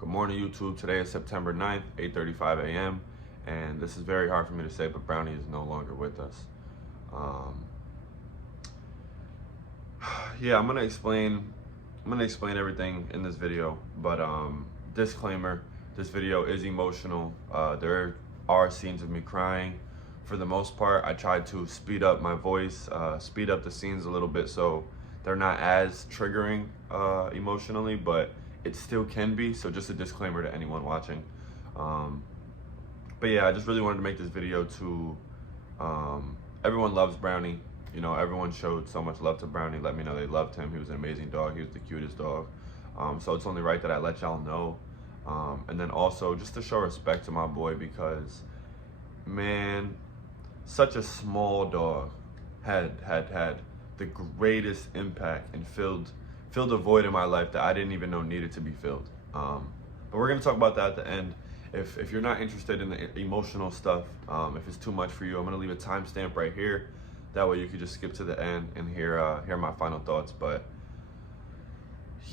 Good morning, YouTube. Today is September 9th, 8:35 a.m. And this is very hard for me to say, but Brownie is no longer with us. Yeah, I'm gonna explain everything in this video, but disclaimer, this video is emotional. There are scenes of me crying. For the most part, I tried to speed up my voice, speed up the scenes a little bit so they're not as triggering emotionally, but it still can be, so just a disclaimer to anyone watching. But yeah, I just really wanted to make this video to, everyone loves Brownie. You know, everyone showed so much love to Brownie, let me know they loved him. He was an amazing dog, he was the cutest dog. So it's only right that I let y'all know. And then also just to show respect to my boy, because man, such a small dog had the greatest impact and filled a void in my life that I didn't even know needed to be filled. But we're gonna talk about that at the end. If you're not interested in the emotional stuff, if it's too much for you, I'm gonna leave a timestamp right here. That way you could just skip to the end and hear my final thoughts. But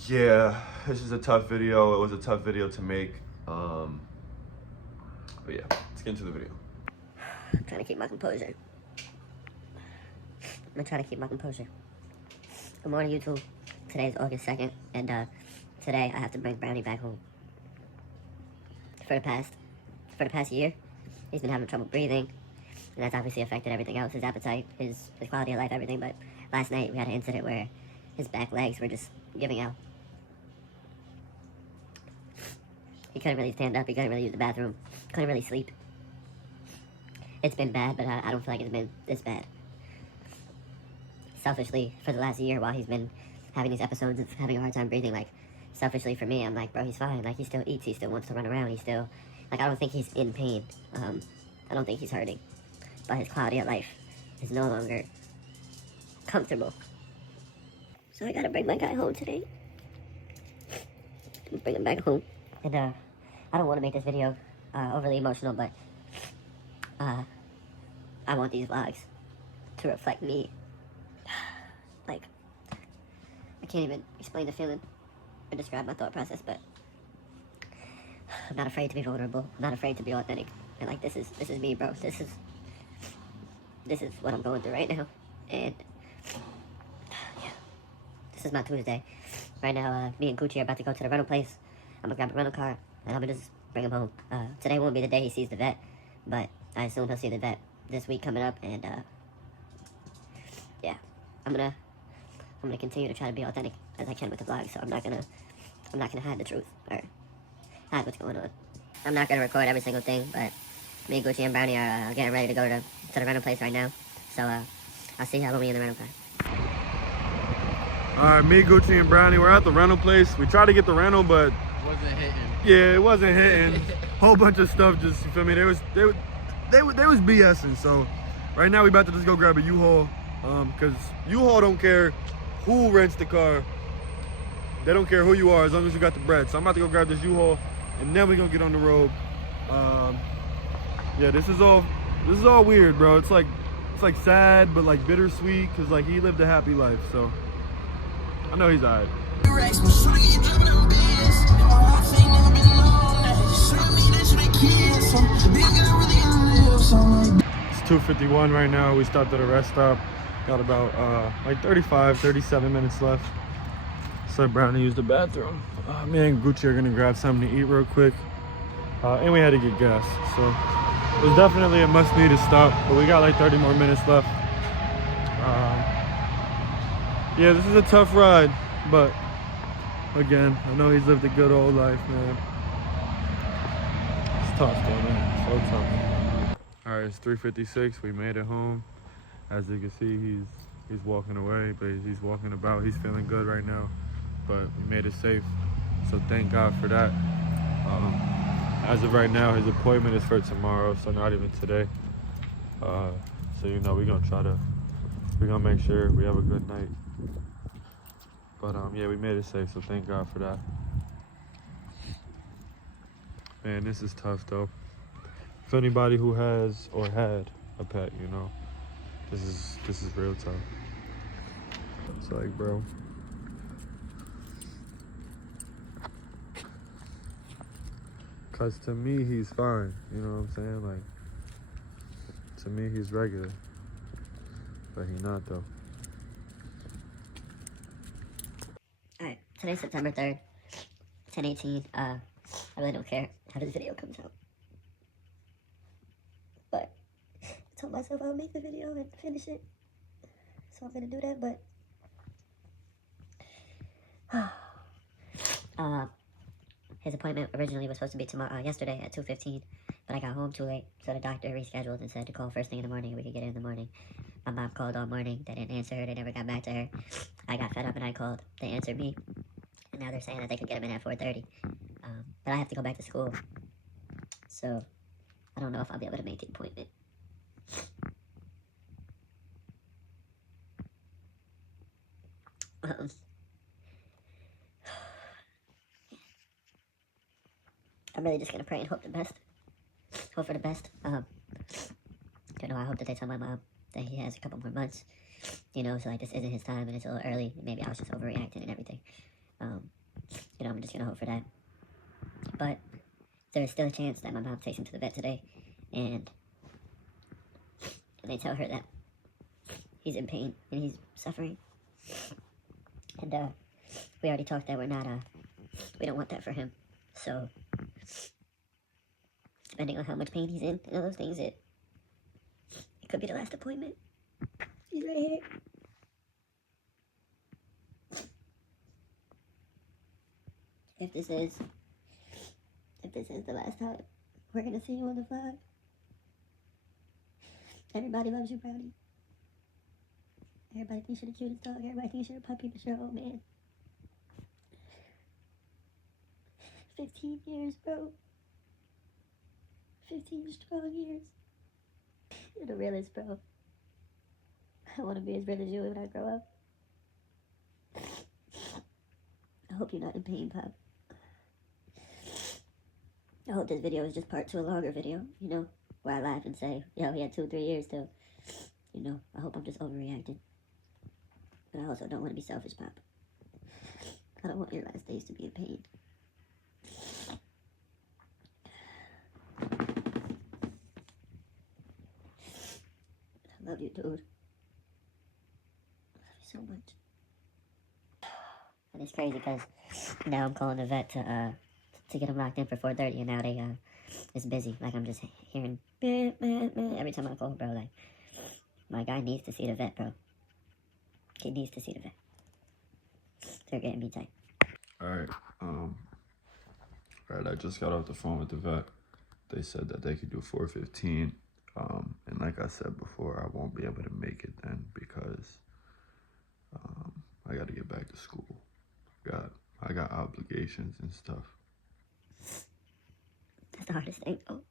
yeah, this is a tough video. It was a tough video to make. But yeah, let's get into the video. I'm trying to keep my composure. Good morning, YouTube. Today is August 2nd, and today I have to bring Brownie back home. For the past year, he's been having trouble breathing, and that's obviously affected everything else, his appetite, his quality of life, everything. But last night we had an incident where his back legs were just giving out. He couldn't really stand up, he couldn't really use the bathroom, couldn't really sleep. It's been bad, but I don't feel like it's been this bad. Selfishly, for the last year, while he's been having these episodes of having a hard time breathing, like, selfishly for me, I'm like, bro, he's fine. Like, he still eats, he still wants to run around, he still, like, I don't think he's in pain. I don't think he's hurting. But his quality of life is no longer comfortable. So I gotta bring my guy home today. Bring him back home. And, I don't want to make this video overly emotional, but I want these vlogs to reflect me. Like, I can't even explain the feeling or describe my thought process, but I'm not afraid to be vulnerable. I'm not afraid to be authentic. And like, this is me, bro. This is what I'm going through right now. And yeah, this is my Tuesday. Right now, me and Gucci are about to go to the rental place. I'm gonna grab a rental car and I'm gonna just bring him home. Today won't be the day he sees the vet, but I assume he'll see the vet this week coming up. And yeah, I'm gonna continue to try to be authentic as I can with the vlog. So I'm not gonna hide the truth or hide what's going on. I'm not gonna record every single thing, but me, Gucci, and Brownie are getting ready to go to the rental place right now. So I'll see y'all when we in the rental car. All right, me, Gucci, and Brownie, we're at the rental place. We tried to get the rental, but wasn't hitting. Yeah, it wasn't hitting. Whole bunch of stuff, just, you feel me? They was BSing. So right now we about to just go grab a U-Haul, cause U-Haul don't care who rents the car. They don't care who you are as long as you got the bread. So I'm about to go grab this U-Haul, and then we're gonna get on the road. Yeah, this is all weird, bro. It's like sad, but like bittersweet, cause like he lived a happy life. So I know he's alright. It's 2:51 right now. We stopped at a rest stop. Got about like 37 minutes left. So Brownie used the bathroom. Me and Gucci are gonna grab something to eat real quick. And we had to get gas. So it was definitely a must-needed stop, but we got like 30 more minutes left. Yeah, this is a tough ride, but again, I know he's lived a good old life, man. It's tough though, man. So tough. All right, it's 3:56. We made it home. As you can see, he's walking away, but he's walking about. He's feeling good right now, but we made it safe. So thank God for that. As of right now, his appointment is for tomorrow, so not even today. So you know, we're gonna make sure we have a good night. But yeah, we made it safe, so thank God for that. Man, this is tough though. For anybody who has or had a pet, you know, this is real tough. It's like, bro, Cause to me, he's fine. You know what I'm saying? Like, to me, he's regular. But he not, though. Alright, today's September 3rd, 10:18. I really don't care how this video comes out. But I told myself I would make the video and finish it. So I'm gonna do that, but his appointment originally was supposed to be tomorrow, yesterday at 2:15, but I got home too late, so the doctor rescheduled and said to call first thing in the morning and we could get it in the morning. My mom called all morning, they didn't answer her, they never got back to her. I got fed up and I called, they answered me, and now they're saying that they could get him in at 4:30. But I have to go back to school, so I don't know if I'll be able to make the appointment. I'm really just gonna pray and hope the best. Hope for the best. You know, I hope that they tell my mom that he has a couple more months. You know, so like this isn't his time and it's a little early. Maybe I was just overreacting and everything. You know, I'm just gonna hope for that. But there's still a chance that my mom takes him to the vet today, and they tell her that he's in pain and he's suffering. And we already talked that we don't want that for him. So depending on how much pain he's in and all those things, it could be the last appointment. He's right here. If this is the last time we're gonna see you on the vlog, everybody loves you, Brownie. Everybody thinks you're the cutest dog. Everybody thinks you're a puppy, but you're an old man. 15 years, bro. 15 strong years. You're the realest, bro. I want to be as real as you when I grow up. I hope you're not in pain, Pop. I hope this video is just part to a longer video, you know, where I laugh and say, yo, he had 2 or 3 years still. You know, I hope I'm just overreacting. But I also don't want to be selfish, Pop. I don't want your last days to be in pain. I love you, dude. I love you so much. And it's crazy because now I'm calling the vet to get him locked in for 4:30, and now it's busy. Like I'm just hearing every time I call, bro. Like my guy needs to see the vet, bro. He needs to see the vet. They're getting me tight. Alright, I just got off the phone with the vet. They said that they could do 4:15. And like I said before, I won't be able to make it then because I got to get back to school. I got obligations and stuff. That's the hardest thing, though.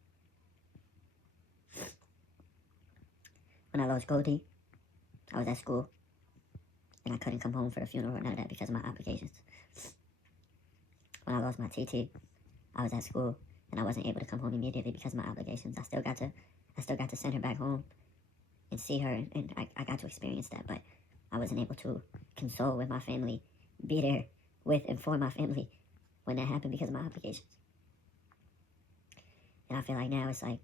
When I lost Goldie, I was at school, and I couldn't come home for the funeral or none of that because of my obligations. When I lost my TT, I was at school, and I wasn't able to come home immediately because of my obligations. I still got to send her back home and see her, and I got to experience that, but I wasn't able to console with my family, be there with and for my family when that happened because of my obligations. And I feel like now it's like,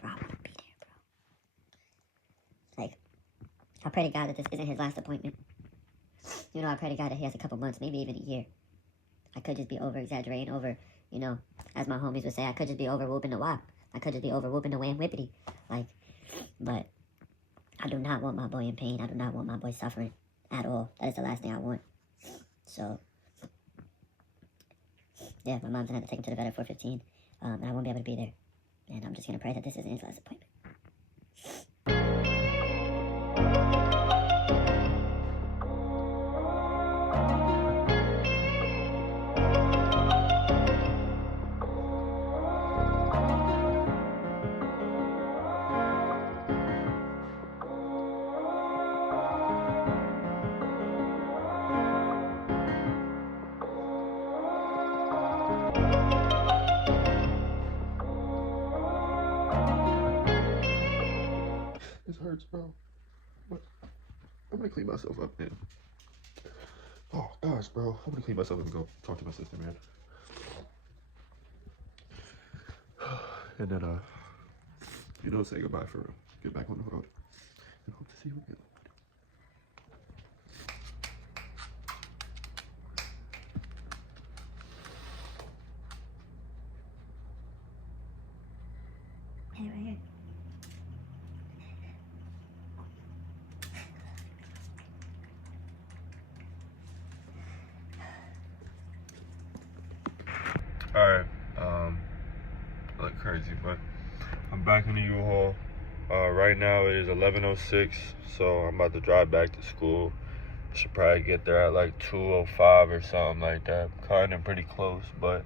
bro, I want to be there, bro. Like, I pray to God that this isn't his last appointment. You know, I pray to God that he has a couple months, maybe even a year. I could just be over-exaggerating, you know, as my homies would say, I could just be over-whooping the wop. I could just be over-whooping the wham whippity. Like, but I do not want my boy in pain. I do not want my boy suffering at all. That is the last thing I want. So, yeah, my mom's gonna have to take him to the vet at 4:15. And I won't be able to be there. And I'm just gonna pray that this isn't his last appointment. This hurts, bro. What? I'm gonna clean myself up, man. Oh gosh, bro. I'm gonna clean myself up and go talk to my sister, man. and then say goodbye for real. Get back on the road, and hope to see you again. Hey, right here. All right, I look crazy, but I'm back in the U-Haul. Right now it is 11:06, so I'm about to drive back to school. I should probably get there at like 2:05 or something like that. Kind of pretty close, but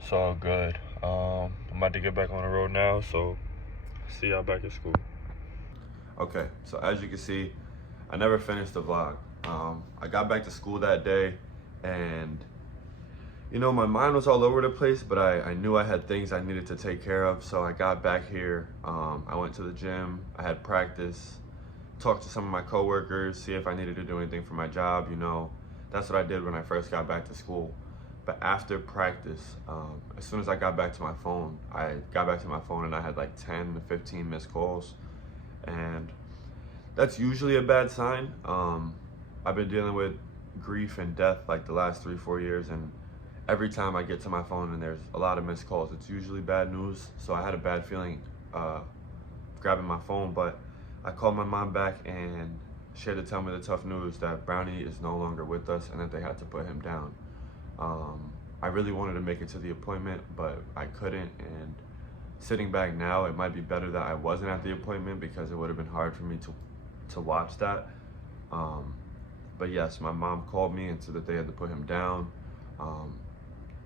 it's all good. I'm about to get back on the road now, so see y'all back at school. Okay, so as you can see, I never finished the vlog. I got back to school that day, and you know, my mind was all over the place, but I knew I had things I needed to take care of. So I got back here, I went to the gym, I had practice, talked to some of my coworkers, see if I needed to do anything for my job. You know, that's what I did when I first got back to school. But after practice, as soon as I got back to my phone, and I had like 10 to 15 missed calls. And that's usually a bad sign. I've been dealing with grief and death like the last 3-4 years, and every time I get to my phone and there's a lot of missed calls, it's usually bad news. So I had a bad feeling grabbing my phone, but I called my mom back and she had to tell me the tough news that Brownie is no longer with us and that they had to put him down. I really wanted to make it to the appointment, but I couldn't. And sitting back now, it might be better that I wasn't at the appointment because it would have been hard for me to watch that. But yes, my mom called me and said that they had to put him down.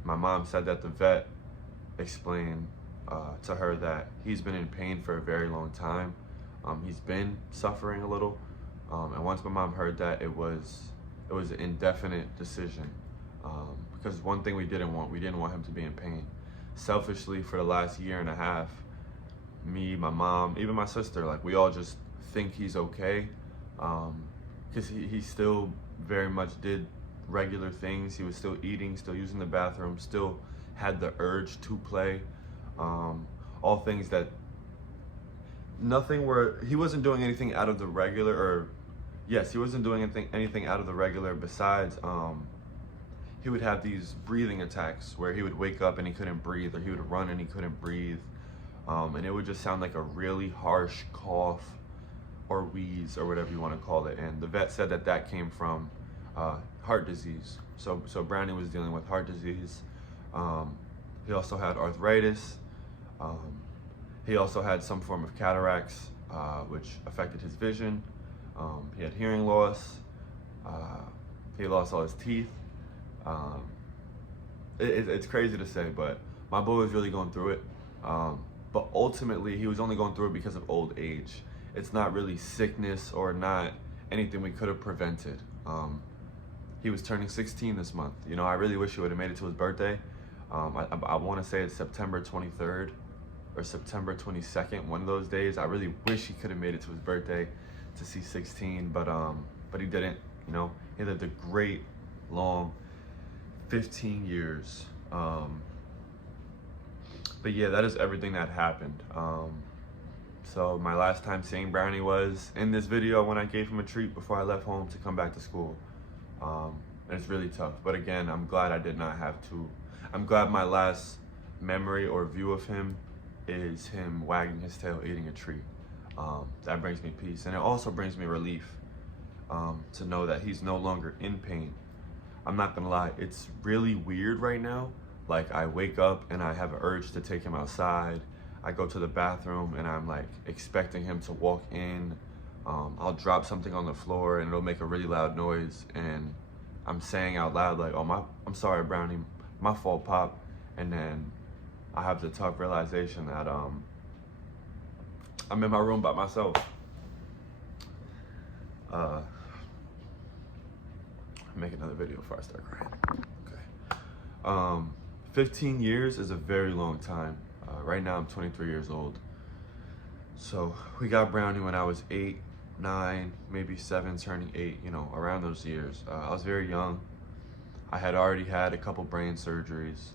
My mom said that the vet explained to her that he's been in pain for a very long time. He's been suffering a little. And once my mom heard that, it was an indefinite decision. Because one thing we didn't want him to be in pain. Selfishly, for the last 1.5 years, me, my mom, even my sister, like we all just think he's okay. Because he still very much did regular things. He was still eating, still using the bathroom, still had the urge to play. All things that he wasn't doing anything out of the regular, or yes, he wasn't doing anything out of the regular besides he would have these breathing attacks where he would wake up and he couldn't breathe, or he would run and he couldn't breathe. And it would just sound like a really harsh cough or wheeze or whatever you want to call it. And the vet said that came from heart disease. So Brownie was dealing with heart disease. He also had arthritis. He also had some form of cataracts, which affected his vision. He had hearing loss. He lost all his teeth. It's crazy to say, but my boy was really going through it. But ultimately, he was only going through it because of old age. It's not really sickness or not anything we could have prevented. He was turning 16 this month. You know, I really wish he would have made it to his birthday. I want to say it's September 23rd or September 22nd, one of those days. I really wish he could have made it to his birthday to see 16, but he didn't. You know, he lived a great, long 15 years. But yeah, that is everything that happened. So my last time seeing Brownie was in this video when I gave him a treat before I left home to come back to school. And it's really tough. But again, I'm glad I did not have to. I'm glad my last memory or view of him is him wagging his tail, eating a treat. That brings me peace. And it also brings me relief to know that he's no longer in pain. I'm not gonna lie, it's really weird right now. Like, I wake up and I have an urge to take him outside. I go to the bathroom and I'm like expecting him to walk in. I'll drop something on the floor and it'll make a really loud noise, and I'm saying out loud like, "Oh, I'm sorry, Brownie, my fault, Pop." And then I have the tough realization that I'm in my room by myself. Make another video before I start crying. Okay. 15 years is a very long time. Right now I'm 23 years old. So we got Brownie when I was 8, 9, maybe 7, turning 8, you know, around those years. I was very young. I had already had a couple brain surgeries.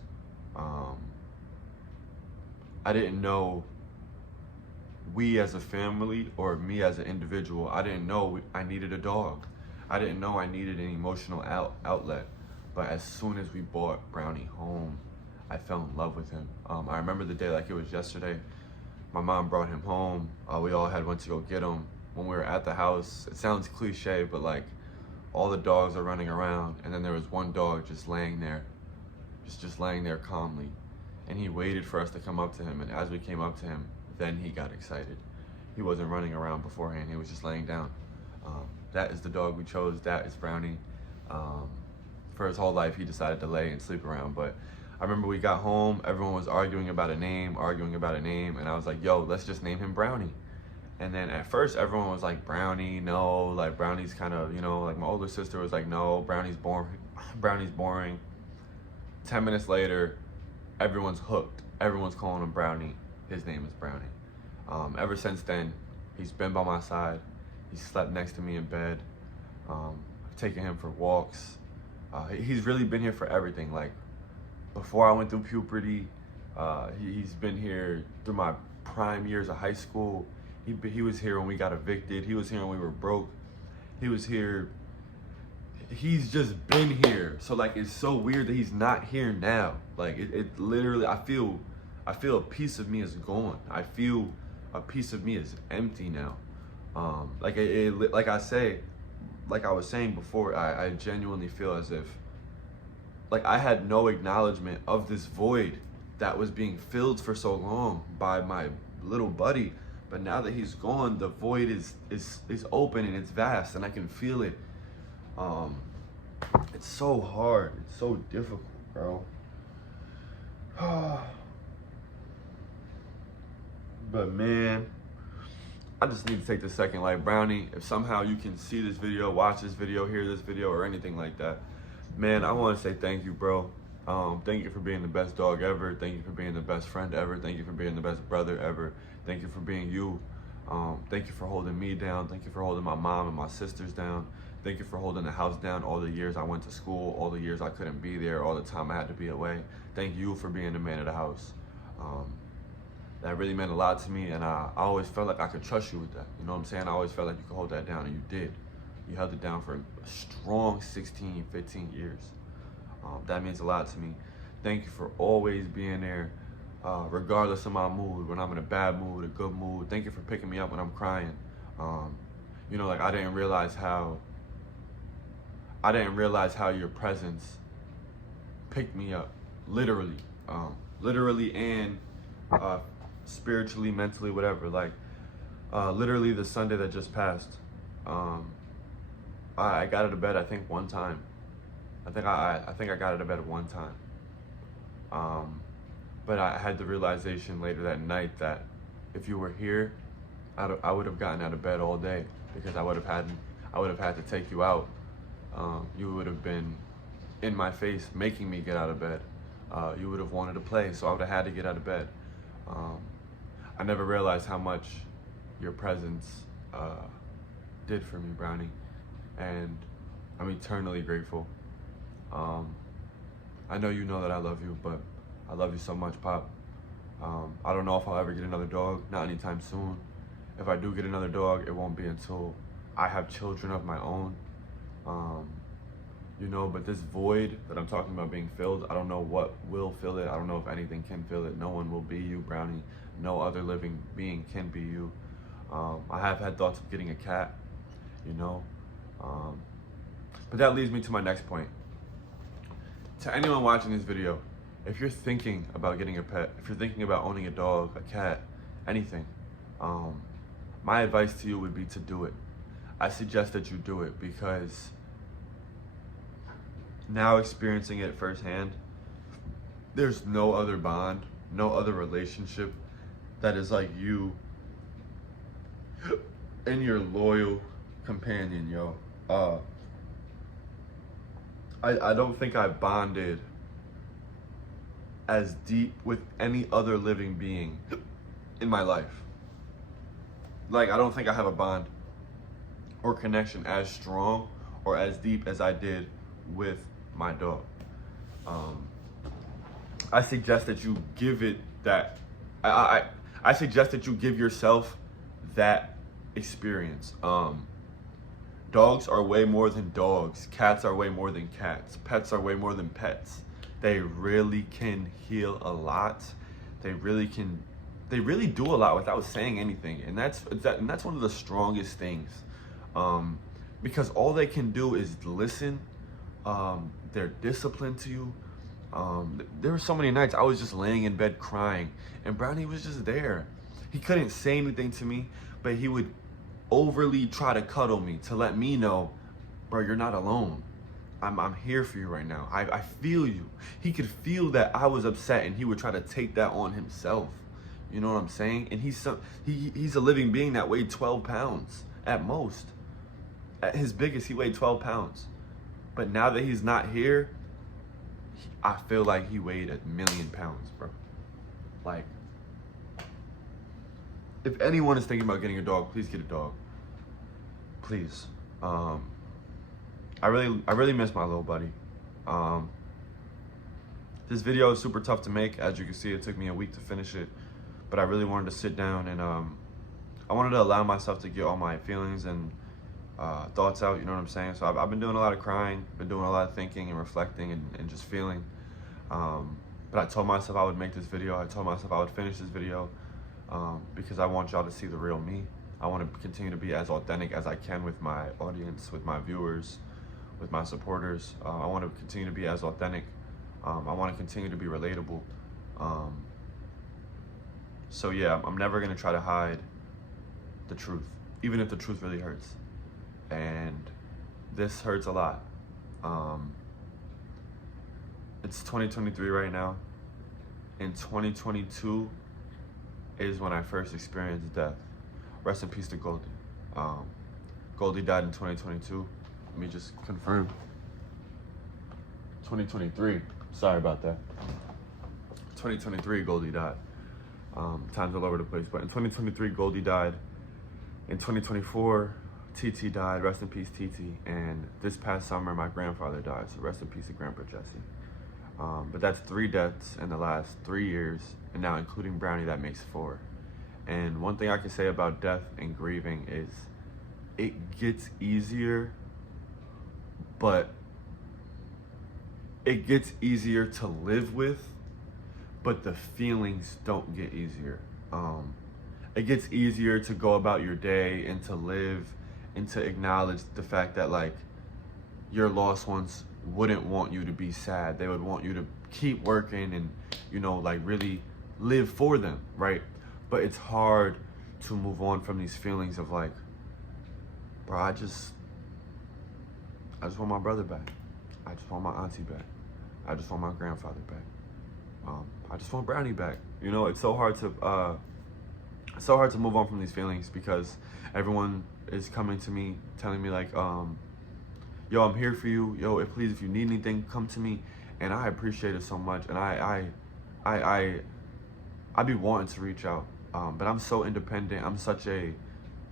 I didn't know we as a family or me as an individual, I didn't know I needed a dog. I didn't know I needed an emotional outlet. But as soon as we brought Brownie home, I fell in love with him. I remember the day like it was yesterday. My mom brought him home. We all had went to go get him. When we were at the house, it sounds cliche, but like all the dogs are running around, and then there was one dog just laying there, just laying there calmly. And he waited for us to come up to him, and as we came up to him, then he got excited. He wasn't running around beforehand, he was just laying down. That is the dog we chose, that is Brownie. For his whole life, he decided to lay and sleep around, but I remember we got home, everyone was arguing about a name, and I was like, yo, let's just name him Brownie. And then at first, everyone was like, Brownie, no, like Brownie's kind of, you know, like my older sister was like, no, Brownie's boring. 10 minutes later, everyone's hooked. Everyone's calling him Brownie. His name is Brownie. Ever since then, he's been by my side. He slept next to me in bed. I've taken him for walks. He's really been here for everything. Like, before I went through puberty, he's been here through my prime years of high school. He was here when we got evicted. He was here when we were broke. He was here. He's just been here. So like, it's so weird that he's not here now. Like it literally, I feel a piece of me is gone. I feel a piece of me is empty now. Like I was saying before, I genuinely feel as if like I had no acknowledgement of this void that was being filled for so long by my little buddy. But now that he's gone, the void is open and it's vast, and I can feel it. It's so hard. It's so difficult, bro. But man, I just need to take this second. Like, Brownie, if somehow you can see this video, watch this video, hear this video, or anything like that, man, I want to say thank you, bro. Thank you for being the best dog ever. Thank you for being the best friend ever. Thank you for being the best brother ever. Thank you for being you. Thank you for holding me down. Thank you for holding my mom and my sisters down. Thank you for holding the house down all the years I went to school, all the years I couldn't be there, all the time I had to be away. Thank you for being the man of the house. That really meant a lot to me, and I always felt like I could trust you with that. You know what I'm saying? I always felt like you could hold that down, and you did. You held it down for a strong 16, 15 years. That means a lot to me. Thank you for always being there, regardless of my mood, when I'm in a bad mood, a good mood. Thank you for picking me up when I'm crying. You know, like I didn't realize how your presence picked me up, literally and spiritually, mentally, whatever. Like, literally the Sunday that just passed, I got out of bed, I think one time. I think I got out of bed one time. But I had the realization later that night that if you were here, I would have gotten out of bed all day, because I would have had to take you out. You would have been in my face making me get out of bed. You would have wanted to play, so I would have had to get out of bed. I never realized how much your presence did for me, Brownie, and I'm eternally grateful. I know you know that I love you, but I love you so much, Pop. I don't know if I'll ever get another dog, not anytime soon. If I do get another dog, it won't be until I have children of my own. You know, but this void that I'm talking about being filled, I don't know what will fill it. I don't know if anything can fill it. No one will be you, Brownie. No other living being can be you. I have had thoughts of getting a cat, you know. But that leads me to my next point. To anyone watching this video, if you're thinking about getting a pet, if you're thinking about owning a dog, a cat, anything, my advice to you would be to do it. I suggest that you do it, because now experiencing it firsthand, there's no other bond, no other relationship that is like you and your loyal companion, yo. I don't think I bonded as deep with any other living being in my life. Like, I don't think I have a bond or connection as strong or as deep as I did with my dog. I suggest that you give it that I suggest that you give yourself that experience. Dogs are way more than dogs. Cats are way more than cats. Pets are way more than pets. They really can heal a lot. They really do a lot without saying anything. And that's one of the strongest things. Because all they can do is listen. They're disciplined to you. There were so many nights I was just laying in bed crying, and Brownie was just there. He couldn't say anything to me, but he would overly try to cuddle me to let me know, bro, you're not alone. I'm here for you right now. I feel you. He could feel that I was upset, and he would try to take that on himself. You know what I'm saying? And he's a living being that weighed 12 pounds at most. At his biggest, he weighed 12 pounds. But now that he's not here, I feel like he weighed 1,000,000 pounds, bro. Like, if anyone is thinking about getting a dog, please get a dog. Please. I really miss my little buddy. This video is super tough to make. As you can see, it took me a week to finish it. But I really wanted to sit down and I wanted to allow myself to get all my feelings and thoughts out, you know what I'm saying? So I've been doing a lot of crying, been doing a lot of thinking and reflecting and just feeling. But I told myself I would make this video. I told myself I would finish this video because I want y'all to see the real me. I want to continue to be as authentic as I can with my audience, with my viewers, with my supporters. I want to continue to be as authentic. I want to continue to be relatable. So yeah, I'm never going to try to hide the truth, even if the truth really hurts. And this hurts a lot. It's 2023 right now. In 2022 is when I first experienced death. Rest in peace to Goldie. Goldie died in 2022. Let me just confirm. 2023. Sorry about that. 2023, Goldie died. Time's all over the place. But in 2023, Goldie died. In 2024, TT died. Rest in peace, TT. And this past summer, my grandfather died. So rest in peace to Grandpa Jesse. But that's 3 deaths in the last 3 years. And now including Brownie, that makes 4. And one thing I can say about death and grieving is it gets easier, but it gets easier to live with, but the feelings don't get easier. It gets easier to go about your day and to live and to acknowledge the fact that, like, your lost ones wouldn't want you to be sad. They would want you to keep working and, you know, like, really live for them, right? But it's hard to move on from these feelings of, like, bro, I just want my brother back. I just want my auntie back. I just want my grandfather back. I just want Brownie back. You know, it's so hard to move on from these feelings because everyone is coming to me, telling me, like, yo, I'm here for you. Yo, please, if you need anything, come to me. And I appreciate it so much. And I be wanting to reach out. But I'm so independent. I'm such a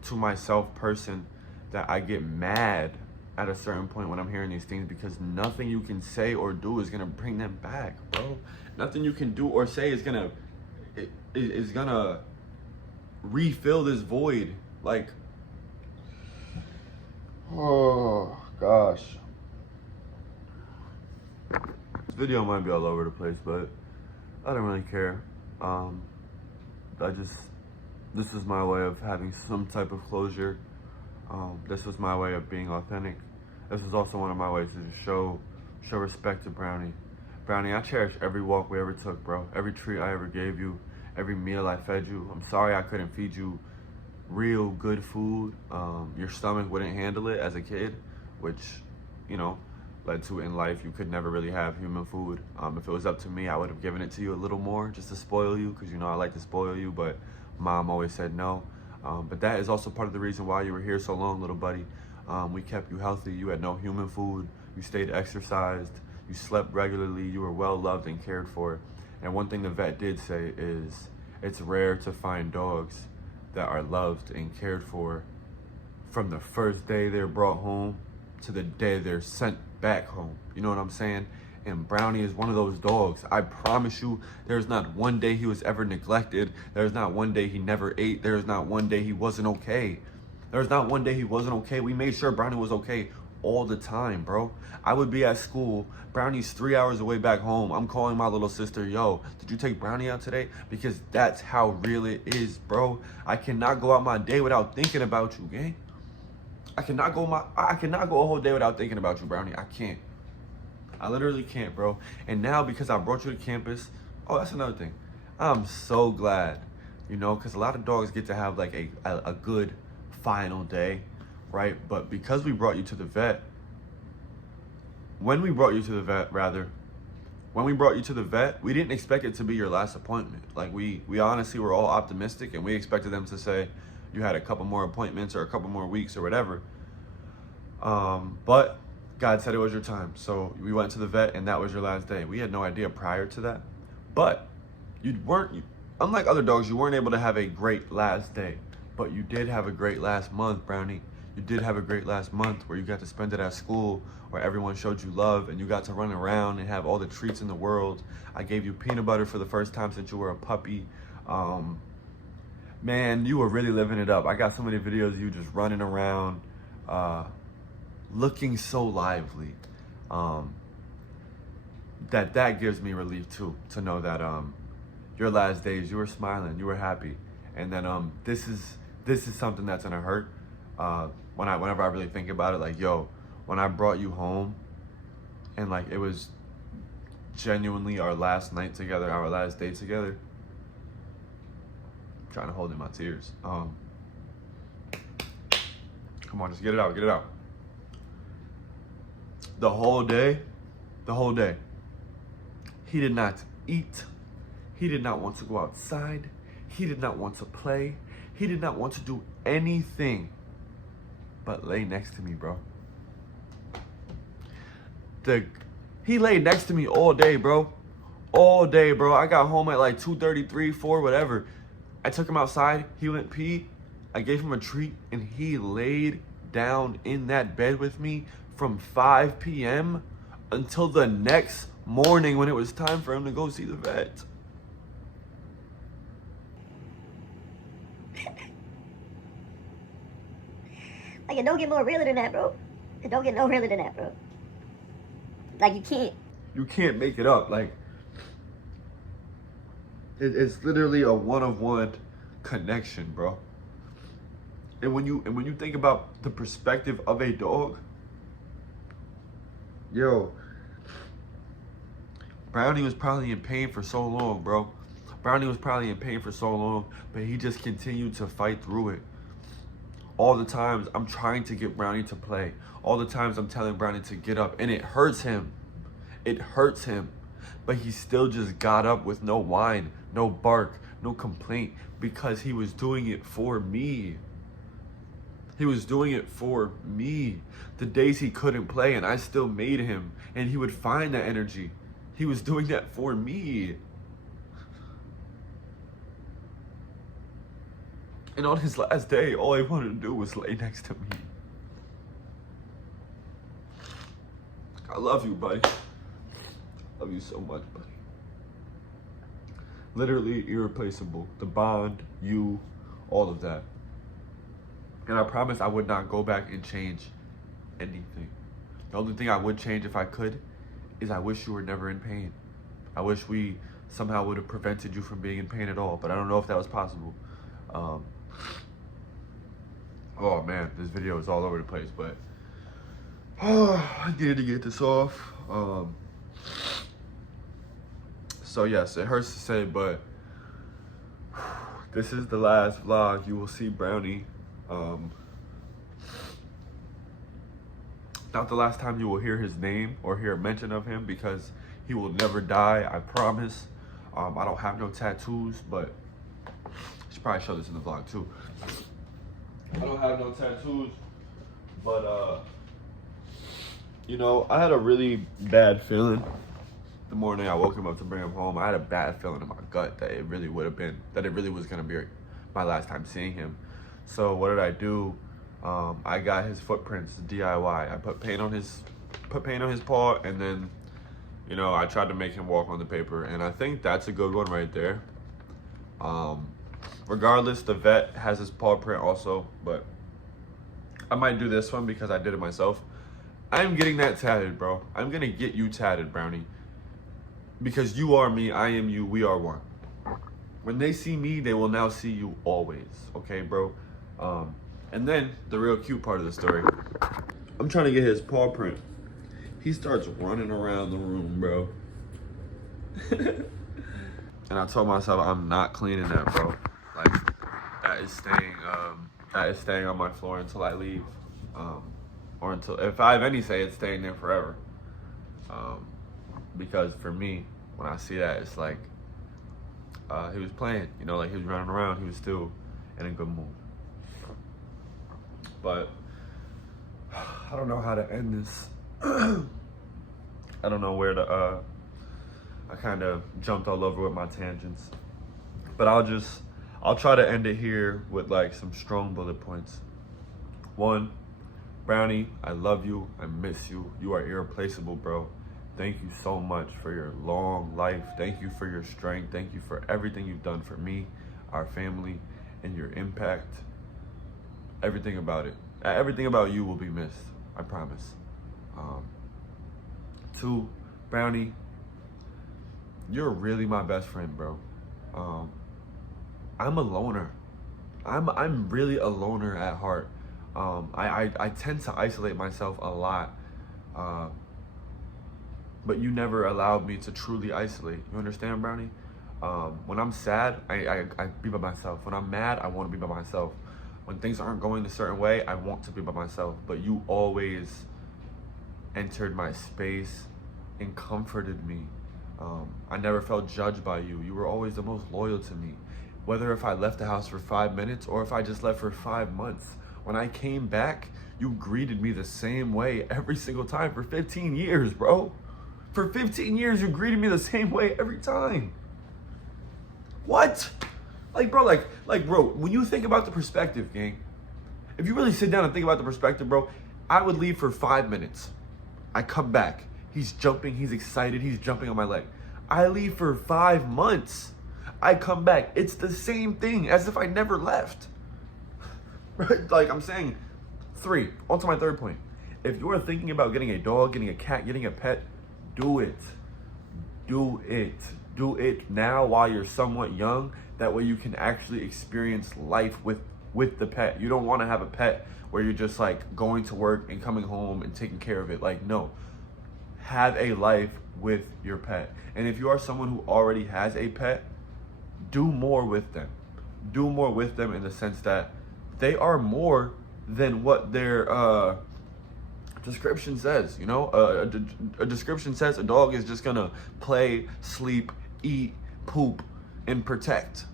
to myself person that I get mad at a certain point when I'm hearing these things because nothing you can say or do is gonna bring them back, bro. Nothing you can do or say is gonna refill this void. Like, oh gosh. This video might be all over the place, but I don't really care. This is my way of having some type of closure. This was my way of being authentic. This was also one of my ways to show respect to Brownie. Brownie, I cherish every walk we ever took, bro. Every treat I ever gave you, every meal I fed you. I'm sorry I couldn't feed you real good food. Your stomach wouldn't handle it as a kid, which, you know, led to in life you could never really have human food. If it was up to me, I would have given it to you a little more just to spoil you, because, you know, I like to spoil you, but Mom always said no. But that is also part of the reason why you were here so long, little buddy. We kept you healthy. You had no human food. You stayed exercised. You slept regularly. You were well loved and cared for. And one thing the vet did say is it's rare to find dogs that are loved and cared for from the first day they're brought home to the day they're sent back home. You know what I'm saying? And Brownie is one of those dogs. I promise you, there's not one day he was ever neglected. There's not one day he never ate. There's not one day he wasn't okay. There's not one day he wasn't okay. We made sure Brownie was okay all the time, bro. I would be at school. Brownie's 3 hours away back home. I'm calling my little sister, yo, did you take Brownie out today? Because that's how real it is, bro. I cannot go out my day without thinking about you, gang. I cannot go a whole day without thinking about you, Brownie. I can't. I literally can't, bro. And now because I brought you to campus, oh, that's another thing. I'm so glad, you know, because a lot of dogs get to have like a good final day, right? But because we brought you to the vet, when we brought you to the vet, we didn't expect it to be your last appointment. Like we honestly were all optimistic and we expected them to say you had a couple more appointments or a couple more weeks or whatever. But God said it was your time. So we went to the vet and that was your last day. We had no idea prior to that. But unlike other dogs, you weren't able to have a great last day. But you did have a great last month, Brownie. You did have a great last month where you got to spend it at school, where everyone showed you love and you got to run around and have all the treats in the world. I gave you peanut butter for the first time since you were a puppy. Man, you were really living it up. I got so many videos of you just running around, looking so lively. That gives me relief too, to know that your last days you were smiling, you were happy. And then this is something that's gonna hurt. Whenever I really think about it, like, yo, when I brought you home and like it was genuinely our last night together, our last day together, I'm trying to hold in my tears. Come on, just get it out, get it out. The whole day, he did not eat. He did not want to go outside. He did not want to play. He did not want to do anything but lay next to me, bro. He laid next to me all day, bro. All day, bro. I got home at like 2:33, 4, whatever. I took him outside. He went pee. I gave him a treat, and he laid down in that bed with me from 5 p.m. until the next morning when it was time for him to go see the vet. Like, it don't get more realer than that, bro. It don't get no realer than that, bro. Like, you can't. You can't make it up. Like, it's literally a one-of-one connection, bro. And when you think about the perspective of a dog, yo, Brownie was probably in pain for so long, bro. Brownie was probably in pain for so long, but he just continued to fight through it. All the times I'm trying to get Brownie to play. All the times I'm telling Brownie to get up, and it hurts him. It hurts him. But he still just got up with no whine, no bark, no complaint, because he was doing it for me. He was doing it for me. The days he couldn't play and I still made him, and he would find that energy. He was doing that for me. And on his last day, all he wanted to do was lay next to me. I love you, buddy. Love you so much, buddy. Literally irreplaceable. The bond, you, all of that. And I promise I would not go back and change anything. The only thing I would change if I could is I wish you were never in pain. I wish we somehow would have prevented you from being in pain at all, but I don't know if that was possible. Oh man, this video is all over the place, but I needed to get this off. So yes, it hurts to say, but this is the last vlog you will see Brownie. Not the last time you will hear his name or hear a mention of him, because he will never die, I promise. I don't have no tattoos, but I should probably show this in the vlog too. I don't have no tattoos, but you know, I had a really bad feeling the morning I woke him up to bring him home. I had a bad feeling in my gut that it really was gonna be my last time seeing him. So what did I do? I got his footprints DIY. I put paint on his paw, and then You know, I tried to make him walk on the paper, and I think that's a good one right there. Regardless, the vet has his paw print also, but I might do this one because I did it myself. I'm getting that tatted, bro. I'm gonna get you tatted, Brownie. Because you are me, I am you, we are one. When they see me, they will now see you always, okay, bro? And then, the real cute part of the story. I'm trying to get his paw print. He starts running around the room, bro. And I told myself I'm not cleaning that, bro. Like, that is staying on my floor until I leave. Or until, if I have any say, it's staying there forever. Because for me, when I see that, it's like, he was playing, you know, like he was running around, he was still in a good mood. But, I don't know how to end this. I don't know where to, I kind of jumped all over with my tangents. But I'll try to end it here with like some strong bullet points. 1, Brownie, I love you, I miss you, you are irreplaceable, bro. Thank you so much for your long life. Thank you for your strength. Thank you for everything you've done for me, our family, and your impact. Everything about it. Everything about you will be missed, I promise. 2, Brownie, you're really my best friend, bro. I'm a loner. I'm really a loner at heart. I tend to isolate myself a lot. But you never allowed me to truly isolate. You understand, Brownie? When I'm sad, I be by myself. When I'm mad, I want to be by myself. When things aren't going a certain way, I want to be by myself. But you always entered my space and comforted me. I never felt judged by you. You were always the most loyal to me. Whether if I left the house for 5 minutes or if I just left for 5 months. When I came back, you greeted me the same way every single time for 15 years, bro. For 15 years, you greeted me the same way every time. What? Like, bro, bro, when you think about the perspective, gang, if you really sit down and think about the perspective, bro, I would leave for 5 minutes. I come back. He's jumping. He's excited. He's jumping on my leg. I leave for 5 months. I come back. It's the same thing as if I never left. Right? Like I'm saying, 3, on to my third point. If you're thinking about getting a dog, getting a cat, getting a pet, do it. Do it. Do it now while you're somewhat young. That way you can actually experience life with the pet. You don't want to have a pet where you're just like going to work and coming home and taking care of it. Like, no. Have a life with your pet. And if you are someone who already has a pet, do more with them. Do more with them in the sense that they are more than what their description says. You know, a description says a dog is just gonna play, sleep, eat, poop, and protect.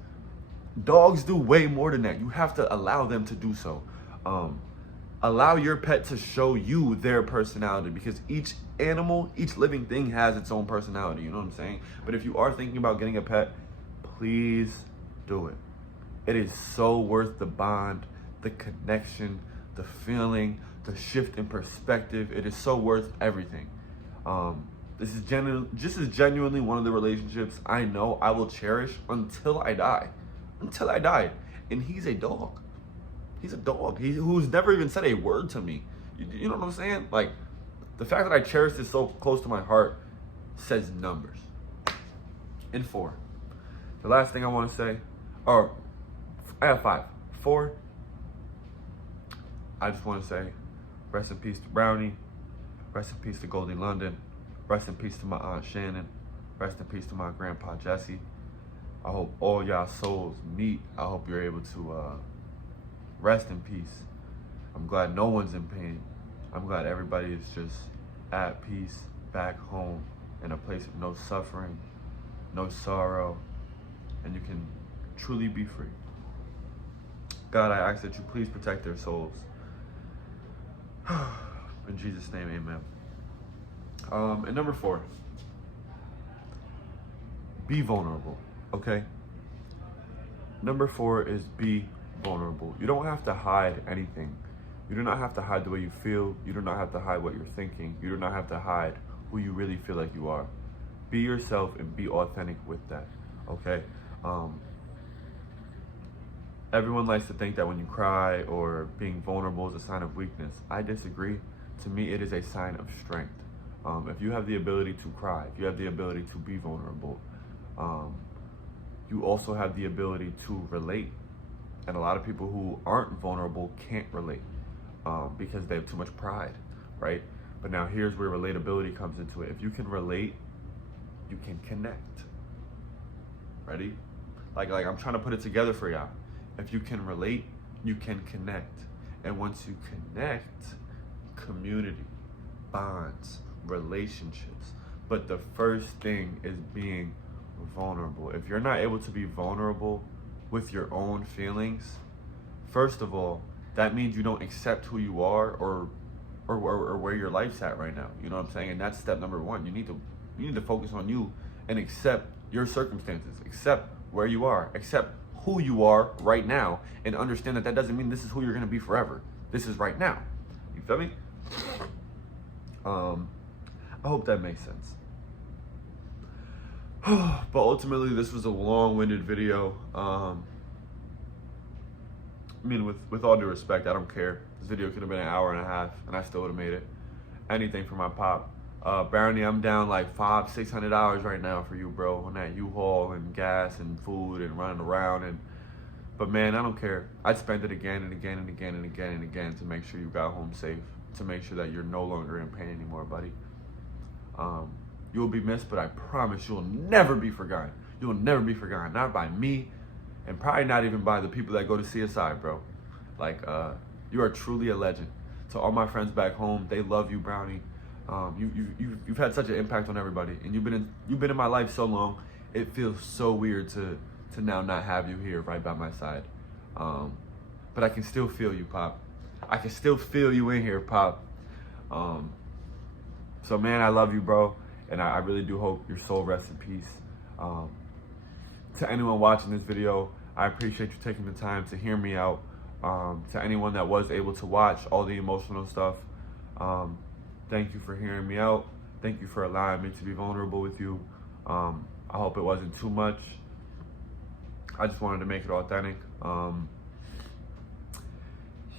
Dogs do way more than that. You have to allow them to do so. Allow your pet to show you their personality, because each animal, each living thing has its own personality. You know what I'm saying? But if you are thinking about getting a pet, please do it. It is so worth the bond, the connection, the feeling, the shift in perspective. It is so worth everything. This is genuinely one of the relationships I know I will cherish until I die. Until I die. And he's a dog. He's a dog. Who's never even said a word to me. You know what I'm saying? Like, the fact that I cherish this so close to my heart says numbers. And 4. The last thing I want to say, or I have 5. 4, I just want to say, rest in peace to Brownie. Rest in peace to Goldie London. Rest in peace to my Aunt Shannon. Rest in peace to my Grandpa Jesse. I hope all y'all souls meet. I hope you're able to rest in peace. I'm glad no one's in pain. I'm glad everybody is just at peace, back home, in a place of no suffering, no sorrow, and you can truly be free. God, I ask that you please protect their souls. In Jesus' name, amen. And number 4, be vulnerable, okay? Number 4 is be vulnerable. You don't have to hide anything. You do not have to hide the way you feel. You do not have to hide what you're thinking. You do not have to hide who you really feel like you are. Be yourself and be authentic with that, okay? Everyone likes to think that when you cry or being vulnerable is a sign of weakness. I disagree. To me, it is a sign of strength. If you have the ability to cry, if you have the ability to be vulnerable, you also have the ability to relate. And a lot of people who aren't vulnerable can't relate because they have too much pride, right? But now here's where relatability comes into it. If you can relate, you can connect. Ready? Like I'm trying to put it together for y'all. If you can relate, you can connect. And once you connect, community, bonds, relationships. But the first thing is being vulnerable. If you're not able to be vulnerable with your own feelings, first of all, that means you don't accept who you are or where your life's at right now. You know what I'm saying? And that's step number one. You need to focus on you and accept your circumstances, accept where you are, accept who you are right now, and understand that doesn't mean this is who you're gonna be forever. This is right now. You feel me? I hope that makes sense. But ultimately, this was a long-winded video. I mean, with all due respect, I don't care. This video could have been an hour and a half, and I still would have made it. Anything for my pop. Brownie, I'm down like $500-600 right now for you, bro, on that U-Haul and gas and food and running around. But man, I don't care. I'd spend it again and again and again and again and again to make sure you got home safe, to make sure that you're no longer in pain anymore, buddy. You will be missed, but I promise you will never be forgotten. You will never be forgotten, not by me, and probably not even by the people that go to CSI, bro. Like, you are truly a legend. To all my friends back home, they love you, Brownie. You've had such an impact on everybody, and you've been in my life so long. It feels so weird to now not have you here right by my side. But I can still feel you, Pop. I can still feel you in here, Pop. So man, I love you, bro, and I really do hope your soul rests in peace. To anyone watching this video, I appreciate you taking the time to hear me out. To anyone that was able to watch all the emotional stuff, thank you for hearing me out. Thank you for allowing me to be vulnerable with you. I hope it wasn't too much. I just wanted to make it authentic.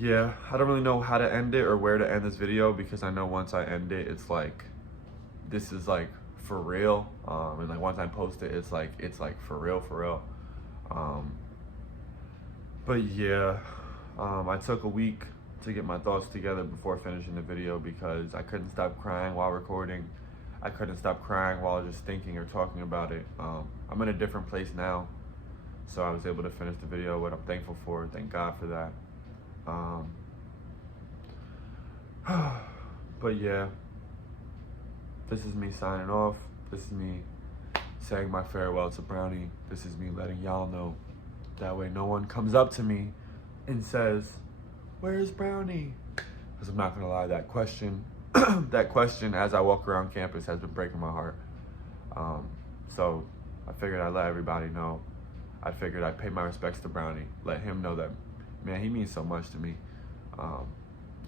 Yeah, I don't really know how to end it or where to end this video, because I know once I end it, it's like, this is like for real. And like once I post it, it's like for real. But yeah, I took a week to get my thoughts together before finishing the video, because I couldn't stop crying while recording. I couldn't stop crying while just thinking or talking about it. I'm in a different place now, so I was able to finish the video, what I'm thankful for. Thank God for that. But yeah, this is me signing off. This is me saying my farewell to Brownie. This is me letting y'all know. That way no one comes up to me and says, "Where's Brownie?" Because I'm not gonna lie, that question, that question as I walk around campus has been breaking my heart. So I figured I'd let everybody know. I figured I'd pay my respects to Brownie, let him know that, man, he means so much to me.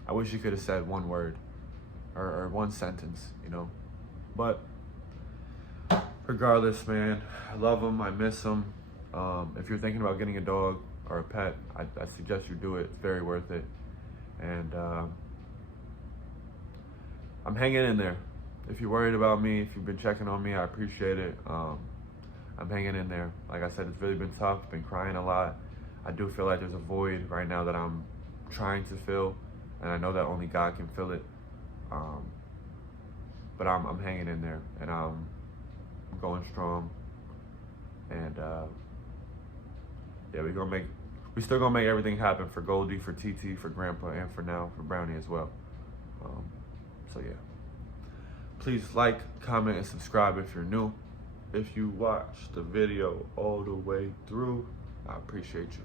I wish he could have said one word or one sentence, you know. But regardless, man, I love him. I miss him. If you're thinking about getting a dog or a pet, I suggest you do it. It's very worth it. And I'm hanging in there. If you're worried about me, if you've been checking on me, I appreciate it. I'm hanging in there. Like I said, it's really been tough. Been crying a lot. I do feel like there's a void right now that I'm trying to fill, and I know that only God can fill it. But I'm hanging in there, and I'm going strong. And yeah, we still gonna make everything happen for Goldie, for TT, for Grandpa, and for now for Brownie as well. So yeah, please like, comment, and subscribe if you're new. If you watched the video all the way through, I appreciate you.